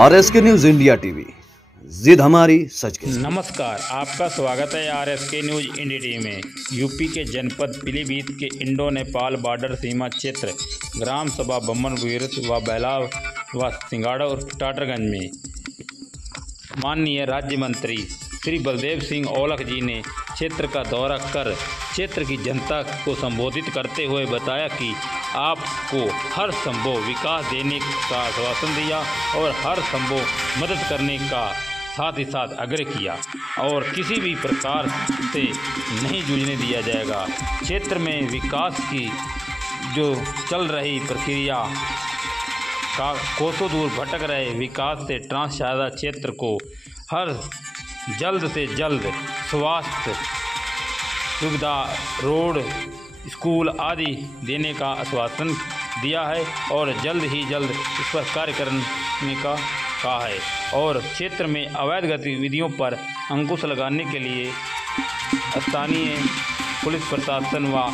RSK news India TV, जिद हमारी सच के। नमस्कार, आपका स्वागत है RSK न्यूज इंडिया टीवी में। यूपी के जनपद पीलीभीत के इंडो नेपाल बॉर्डर सीमा क्षेत्र ग्राम सभा बम्बनवीर व बैलाव व सिंगाड़ा और टाटरगंज में माननीय राज्य मंत्री श्री बलदेव सिंह औलख जी ने क्षेत्र का दौरा कर क्षेत्र की जनता को संबोधित करते हुए बताया कि आपको हर संभव विकास देने का आश्वासन दिया और हर संभव मदद करने का साथ ही साथ आग्रह किया और किसी भी प्रकार से नहीं जूझने दिया जाएगा। क्षेत्र में विकास की जो चल रही प्रक्रिया का कोसों दूर भटक रहे विकास से ट्रांसशारदा क्षेत्र को हर जल्द से जल्द स्वास्थ्य सुविधा, रोड, स्कूल आदि देने का आश्वासन दिया है और जल्द ही जल्द इस पर कार्य करने का कहा है और क्षेत्र में अवैध गतिविधियों पर अंकुश लगाने के लिए स्थानीय पुलिस प्रशासन व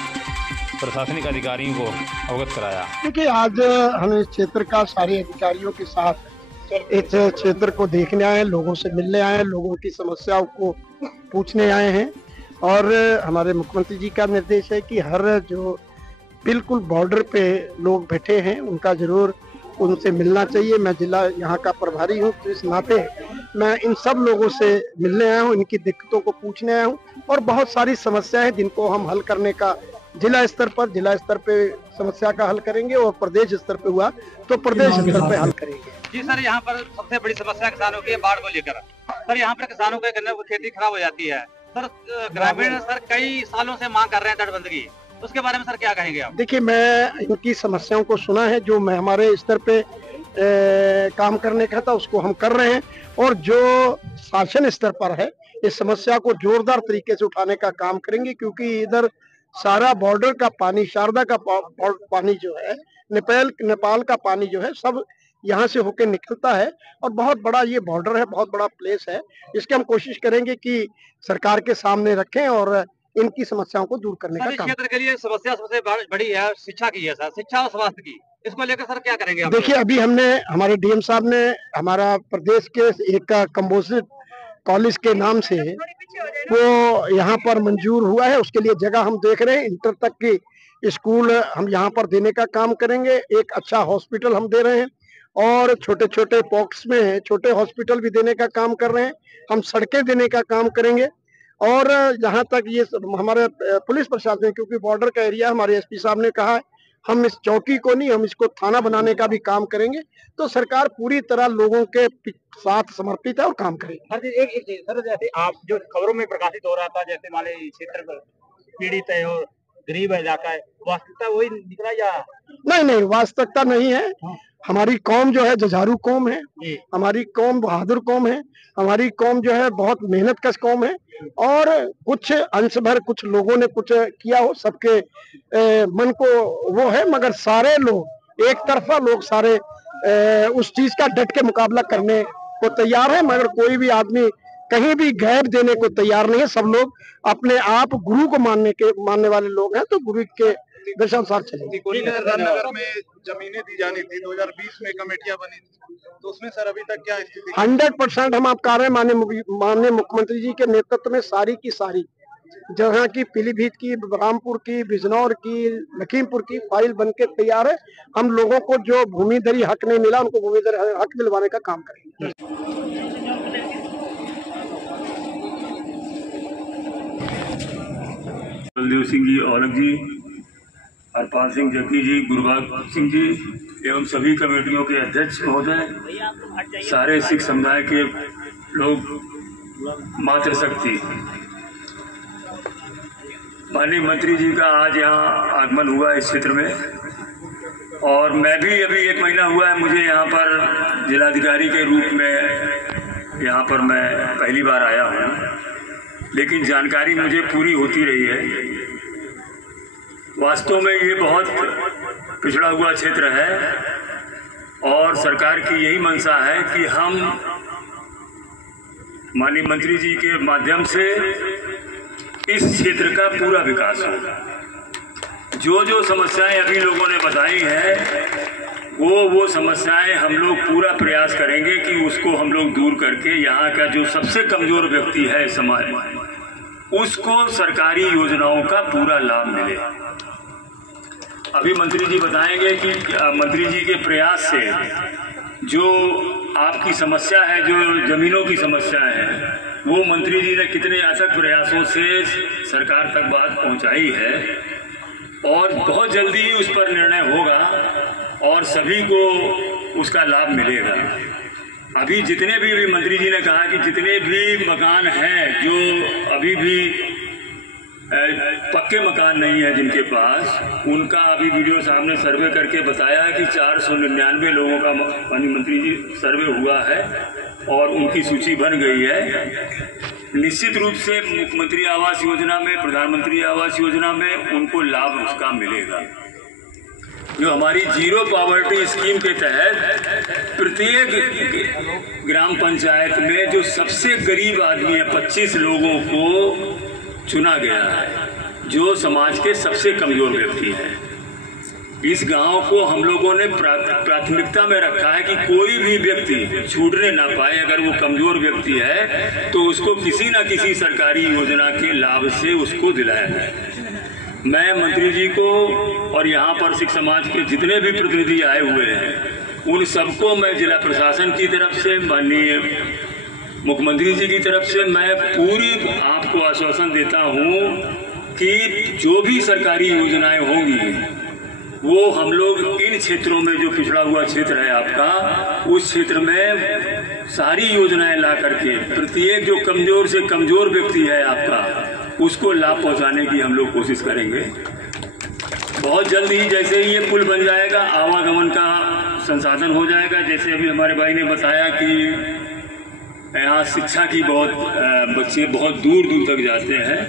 प्रशासनिक अधिकारियों को अवगत कराया। देखिए, आज हम इस क्षेत्र का सारे अधिकारियों के साथ इस क्षेत्र को देखने आए हैं, लोगों से मिलने आए हैं, लोगों की समस्याओं को पूछने आए हैं और हमारे मुख्यमंत्री जी का निर्देश है कि हर जो बिल्कुल बॉर्डर पे लोग बैठे हैं उनका जरूर उनसे मिलना चाहिए। मैं जिला यहाँ का प्रभारी हूँ, तो इस नाते मैं इन सब लोगों से मिलने आया हूँ, इनकी दिक्कतों को पूछने आया हूँ और बहुत सारी समस्याएं हैं जिनको हम हल करने का जिला स्तर पे समस्या का हल करेंगे और प्रदेश स्तर पे हुआ तो प्रदेश स्तर पे हल करेंगे। जी सर, यहाँ पर सबसे बड़ी समस्या किसानों की बाढ़ को लेकर। सर, यहाँ पर किसानों के गन्ने की खेती खराब हो जाती है। सर, ग्रामीण सर कई सालों से मांग कर रहे हैं तटबंदी की, उसके बारे में सर क्या कहेंगे आप? देखिए, मैं इनकी समस्याओं को सुना है, जो मैं हमारे स्तर पे काम करने का था उसको हम कर रहे हैं और जो शासन स्तर पर है इस समस्या को जोरदार तरीके से उठाने का काम करेंगे, क्योंकि इधर सारा बॉर्डर का पानी, शारदा का पानी जो है, नेपाल का पानी जो है, सब यहाँ से होके निकलता है और बहुत बड़ा ये बॉर्डर है, बहुत बड़ा प्लेस है। इसके हम कोशिश करेंगे कि सरकार के सामने रखें और इनकी समस्याओं को दूर करने का काम। क्षेत्र के लिए समस्या सबसे बड़ी है शिक्षा की है सर, शिक्षा और स्वास्थ्य की, इसको लेकर सर क्या करेंगे आप? देखिए, अभी हमने हमारे DM साहब ने हमारा प्रदेश के एक कंपोजिट कॉलेज के नाम से वो यहाँ पर मंजूर हुआ है, उसके लिए जगह हम देख रहे हैं। इंटर तक की स्कूल हम यहाँ पर देने का काम करेंगे, एक अच्छा हॉस्पिटल हम दे रहे हैं और छोटे छोटे पॉक्स में छोटे हॉस्पिटल भी देने का काम कर रहे हैं। हम सड़कें देने का काम करेंगे और जहाँ तक ये हमारे पुलिस प्रशासन, क्योंकि बॉर्डर का एरिया, हमारे SP साहब ने कहा है हम इस चौकी को नहीं, हम इसको थाना बनाने का भी काम करेंगे। तो सरकार पूरी तरह लोगों के साथ समर्पित है और काम करेगी। एक चीज सर, जैसे आप जो खबरों में प्रकाशित हो रहा था, जैसे मान लीजिए क्षेत्र पीड़ित है और गरीब इलाका है, वास्तविकता वही निकला या नहीं? वास्तविकता नहीं है। हमारी कौम जो है जुझारू कौम है, हमारी कौम बहादुर कौम है, हमारी कौम जो है बहुत मेहनत कश कौम है और कुछ अंश भर कुछ लोगों ने कुछ किया हो, सबके मन को वो है, मगर सारे लोग एक तरफा लोग सारे उस चीज का डट के मुकाबला करने को तैयार है, मगर कोई भी आदमी कहीं भी गैप देने को तैयार नहीं है। सब लोग अपने आप गुरु को मानने वाले लोग हैं, तो गुरु के दशानुसार चलेंगे। नगर में जमीनें दी जानी थी, 2020 में कमेटियां बनी थी, तो उसमें सर अभी तक क्या स्थिति? 100% हम आप कह रहे हैं, माननीय मुख्यमंत्री जी के नेतृत्व में सारी की सारी जहाँ की पीलीभीत की, रामपुर की, बिजनौर की, लखीमपुर की फाइल बन के तैयार है। हम लोगों को जो भूमिधरी हक नहीं मिला उनको भूमिधरी हक दिलवाने का काम करेंगे। बलदेव सिंह जी औलख जी, हरपाल सिंह जग्गी जी, गुरबाज सिंह जी एवं सभी कमेटियों के अध्यक्ष महोदय, सारे सिख समुदाय के लोग, मातृशक्ति, माननीय मंत्री जी का आज यहाँ आगमन हुआ इस क्षेत्र में और मैं भी अभी 1 महीना हुआ है मुझे यहाँ पर जिलाधिकारी के रूप में यहाँ पर मैं पहली बार आया हूँ, लेकिन जानकारी मुझे पूरी होती रही है। वास्तव में ये बहुत पिछड़ा हुआ क्षेत्र है और सरकार की यही मंशा है कि हम माननीय मंत्री जी के माध्यम से इस क्षेत्र का पूरा विकास होगा। जो जो समस्याएं अभी लोगों ने बताई हैं वो समस्याएं हम लोग पूरा प्रयास करेंगे कि उसको हम लोग दूर करके यहाँ का जो सबसे कमजोर व्यक्ति है समाज में उसको सरकारी योजनाओं का पूरा लाभ मिले। अभी मंत्री जी बताएंगे कि मंत्री जी के प्रयास से जो आपकी समस्या है, जो जमीनों की समस्या है, वो मंत्री जी ने कितने अथक प्रयासों से सरकार तक बात पहुंचाई है और बहुत जल्दी उस पर निर्णय होगा और सभी को उसका लाभ मिलेगा। अभी जितने भी मंत्री जी ने कहा कि जितने भी मकान हैं जो अभी भी पक्के मकान नहीं है जिनके पास, उनका अभी वीडियो साहब ने सर्वे करके बताया कि 499 लोगों का मंत्री जी सर्वे हुआ है और उनकी सूची बन गई है। निश्चित रूप से मुख्यमंत्री आवास योजना में, प्रधानमंत्री आवास योजना में उनको लाभ उसका मिलेगा। जो हमारी जीरो पॉवर्टी स्कीम के तहत प्रत्येक ग्राम पंचायत में जो सबसे गरीब आदमी है 25 लोगों को चुना गया है जो समाज के सबसे कमजोर व्यक्ति हैं। इस गांव को हम लोगों ने प्राथमिकता में रखा है कि कोई भी व्यक्ति छूटने ना पाए। अगर वो कमजोर व्यक्ति है तो उसको किसी न किसी सरकारी योजना के लाभ से उसको दिलाया जाए। मैं मंत्री जी को और यहाँ पर सिख समाज के जितने भी प्रतिनिधि आए हुए हैं उन सबको मैं जिला प्रशासन की तरफ से, माननीय मुख्यमंत्री जी की तरफ से मैं पूरी आपको आश्वासन देता हूँ कि जो भी सरकारी योजनाएं होंगी वो हम लोग इन क्षेत्रों में, जो पिछड़ा हुआ क्षेत्र है आपका, उस क्षेत्र में सारी योजनाएं ला करके प्रत्येक जो कमजोर से कमजोर व्यक्ति है आपका उसको लाभ पहुंचाने की हम लोग कोशिश करेंगे। बहुत जल्द ही जैसे ही ये पुल बन जाएगा आवागमन का संसाधन हो जाएगा। जैसे अभी हमारे भाई ने बताया कि यहाँ शिक्षा की बच्चे बहुत दूर दूर तक जाते हैं,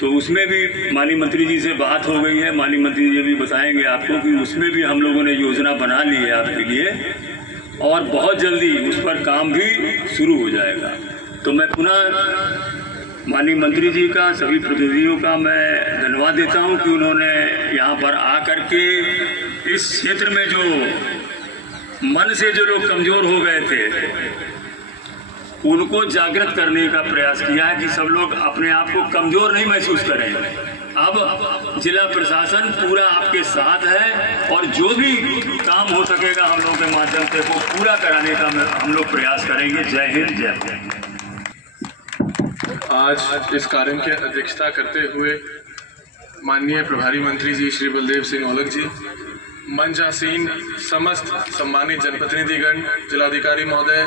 तो उसमें भी माननीय मंत्री जी से बात हो गई है। माननीय मंत्री जी भी बताएंगे आपको कि उसमें भी हम लोगों ने योजना बना ली है आपके लिए और बहुत जल्दी उस पर काम भी शुरू हो जाएगा। तो मैं पुनः माननीय मंत्री जी का, सभी प्रतिनिधियों का मैं धन्यवाद देता हूं कि उन्होंने यहाँ पर आकर के इस क्षेत्र में जो मन से जो लोग कमजोर हो गए थे उनको जागृत करने का प्रयास किया है कि सब लोग अपने आप को कमजोर नहीं महसूस करें। अब जिला प्रशासन पूरा आपके साथ है और जो भी काम हो सकेगा हम लोगों के माध्यम से वो पूरा कराने का हम लोग प्रयास करेंगे। जय हिंद, जय भारत। आज इस कार्यक्रम की अध्यक्षता करते हुए माननीय प्रभारी मंत्री जी श्री बलदेव सिंह औलख जी, मंच आसीन समस्त सम्मानित जनप्रतिनिधिगण, जिलाधिकारी महोदय,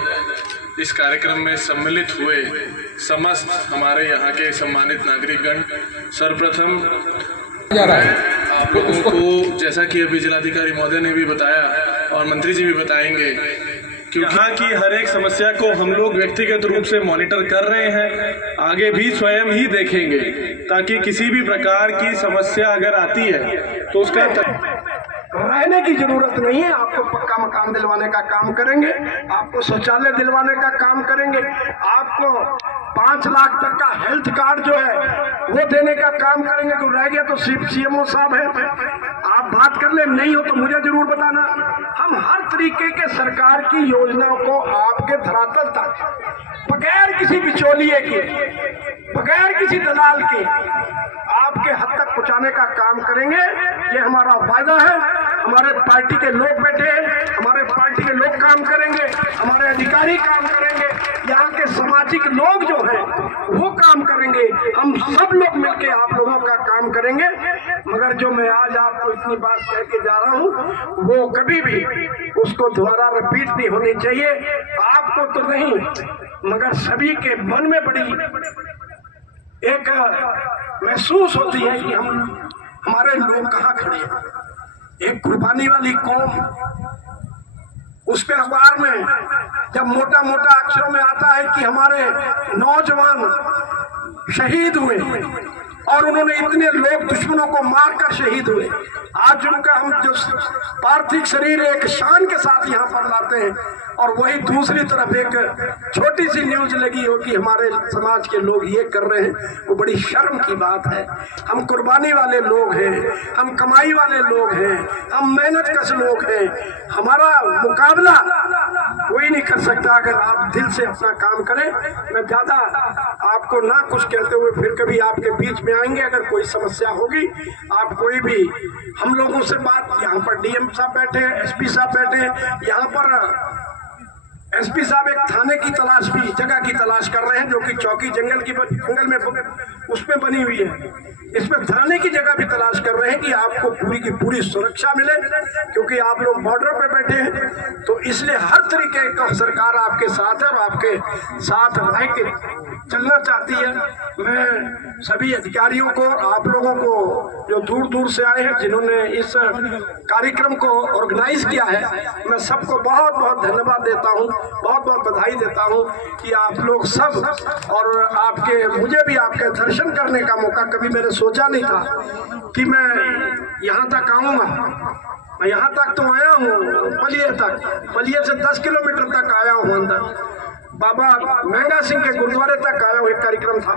इस कार्यक्रम में सम्मिलित हुए समस्त हमारे यहाँ के सम्मानित नागरिकगण, सर्वप्रथम आप लोगों को जैसा कि अभी जिलाधिकारी महोदय ने भी बताया और मंत्री जी भी बताएंगे कि यहाँ की हर एक समस्या को हम लोग व्यक्तिगत रूप से मॉनिटर कर रहे हैं, आगे भी स्वयं ही देखेंगे ताकि किसी भी प्रकार की समस्या अगर आती है तो उसका रहने की जरूरत नहीं है। आपको पक्का मकान दिलवाने का काम करेंगे, आपको शौचालय दिलवाने का काम करेंगे, आपको 5 लाख तक का हेल्थ कार्ड जो है वो देने का काम करेंगे। तो रह गया तो सीएमओ साहब है, आप बात कर ले, नहीं हो तो मुझे जरूर बताना। हम हर तरीके के सरकार की योजनाओं को आपके धरातल तक बगैर किसी बिचौलिए के, बगैर किसी दलाल के आपके हद तक पहुंचाने का काम करेंगे। ये हमारा वायदा है। हमारे पार्टी के लोग बैठे हैं, हमारे पार्टी के लोग काम करेंगे, हमारे अधिकारी काम करेंगे, यहाँ के सामाजिक लोग जो हैं वो काम करेंगे। हम सब लोग मिलकर आप लोगों का काम करेंगे। मगर जो मैं आज आपको इतनी बात कह के जा रहा हूँ वो कभी भी उसको दोबारा रिपीट नहीं होनी चाहिए। आपको तो नहीं मगर सभी के मन में बड़ी एक महसूस होती है कि हमारे लोग कहाँ खड़े हैं। एक कुर्बानी वाली कौम, उस पे अखबार में जब मोटा मोटा अक्षरों में आता है कि हमारे नौजवान शहीद हुए और उन्होंने इतने लोग दुश्मनों को मारकर शहीद हुए। आज उनका हम जो पार्थिव शरीर एक शान के साथ यहाँ पर लाते हैं, और वही दूसरी तरफ एक छोटी सी न्यूज लगी हो कि हमारे समाज के लोग ये कर रहे हैं, वो बड़ी शर्म की बात है। हम कुर्बानी वाले लोग हैं, हम कमाई वाले लोग हैं, हम मेहनत कश लोग हैं। हमारा मुकाबला कोई नहीं कर सकता अगर आप दिल से अपना काम करें। मैं ज्यादा आपको ना कुछ कहते हुए फिर कभी आपके बीच में आएंगे। अगर कोई समस्या होगी, आप कोई भी हम लोगों से बात, यहाँ पर डीएम साहब बैठे हैं, एसपी साहब बैठे हैं, यहाँ पर एसपी साहब एक थाने की तलाश भी, जगह की तलाश कर रहे हैं, जो कि चौकी जंगल में उसमें बनी हुई है। इसमें थाने की जगह भी तलाश कर रहे हैं कि आपको पूरी की पूरी सुरक्षा मिले, क्योंकि आप लोग बॉर्डर पे बैठे हैं। तो इसलिए हर तरीके का सरकार आपके साथ है और आपके साथ रह के चलना चाहती है। मैं सभी अधिकारियों को, आप लोगों को जो दूर दूर से आए हैं, जिन्होंने इस कार्यक्रम को ऑर्गेनाइज किया है, मैं सबको बहुत बहुत धन्यवाद देता हूं, बहुत बहुत बधाई देता हूं कि आप लोग सब, और आपके, मुझे भी आपके दर्शन करने का मौका, कभी मैंने सोचा नहीं था कि मैं यहाँ तक आऊंगा। मैं यहाँ तक तो आया हूँ, बलिया तक, बलिया से 10 किलोमीटर तक आया हूँ अंदर, बाबा महंगा सिंह के गुरुद्वारे तक आया हूँ, एक कार्यक्रम था,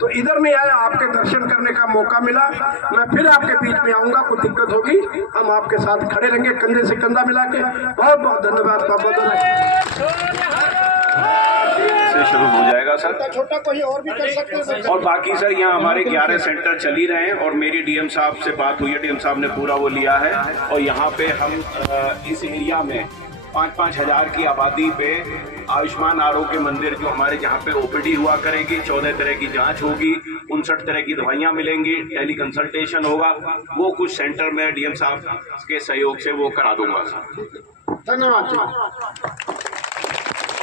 तो इधर नहीं आया। आपके दर्शन करने का मौका मिला, मैं फिर आपके बीच में आऊंगा। कोई दिक्कत होगी, हम आपके साथ खड़े रहेंगे, कंधे से कंधा मिला के। बहुत बहुत धन्यवाद बाबा। से शुरू हो जाएगा सर, छोटा कोई और भी कर सकते हैं। और बाकी सर यहाँ हमारे 11 सेंटर चल ही रहे हैं, और मेरी डीएम साहब से बात हुई है, डीएम साहब ने पूरा वो लिया है। और यहाँ पे हम इस एरिया में 5-5 हजार की आबादी पे आयुष्मान आरोग्य मंदिर, जो हमारे जहाँ पे ओपीडी हुआ करेगी, 14 तरह की जांच होगी, 59 तरह की दवाइयाँ मिलेंगी, टेली कंसल्टेशन होगा, वो कुछ सेंटर में डीएम साहब के सहयोग से वो करा दूंगा। धन्यवाद।